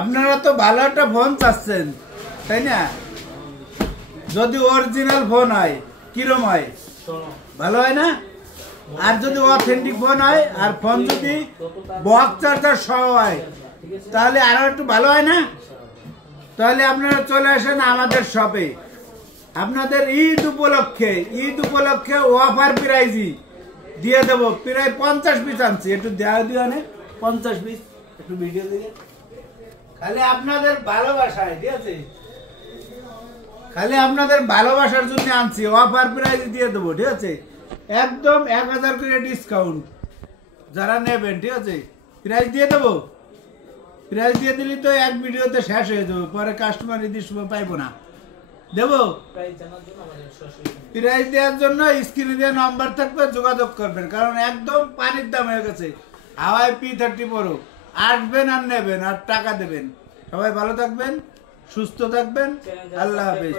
আপনারা তো ভালো একটা ফোন চাচ্ছেন তাই না? যদি অরিজিনাল ফোন হয় কিরম হয়, ভালো হয় না? আর যদি অথেন্টিক ফোন হয় আর ফোন যদি বক্স চার্জার সহ হয় তাহলে আরো একটু ভালো হয় না? তাহলে আপনারা চলে আসেন আমাদের শপে। আপনাদের ঈদ উপলক্ষে অফার প্রাইজই দিয়ে দেবো। প্রায় 50 পিস আনছি, একটু দেওয়া দিয়ে 50 পিস একটু ভিডিও দিয়ে খালি আপনাদের ভালোবাসায়, ঠিক আছে? খালি আপনাদের ভালোবাসার জন্য আনছি, অফার প্রাইজ দিয়ে দেবো, ঠিক আছে? একদম 1000 করে ডিসকাউন্ট যারা নেবেন, ঠিক আছে? প্রাইজ দিয়ে দেবো। প্রাইজ দিয়ে দিলে তো এক ভিডিওতে শেষ হয়ে যাবে, পরে কাস্টমার ঈদের সময় পাইবো না। দেবো প্রাইজ দেওয়ার জন্য স্ক্রিনে দেওয়া নাম্বার থাকবে, যোগাযোগ করবেন। কারণ একদম পানির দাম হয়ে গেছে। হাওয়াই P30 Pro আসবেন আর নেবেন আর টাকা দেবেন। সবাই ভালো থাকবেন, সুস্থ থাকবেন। আল্লাহ হাফেজ।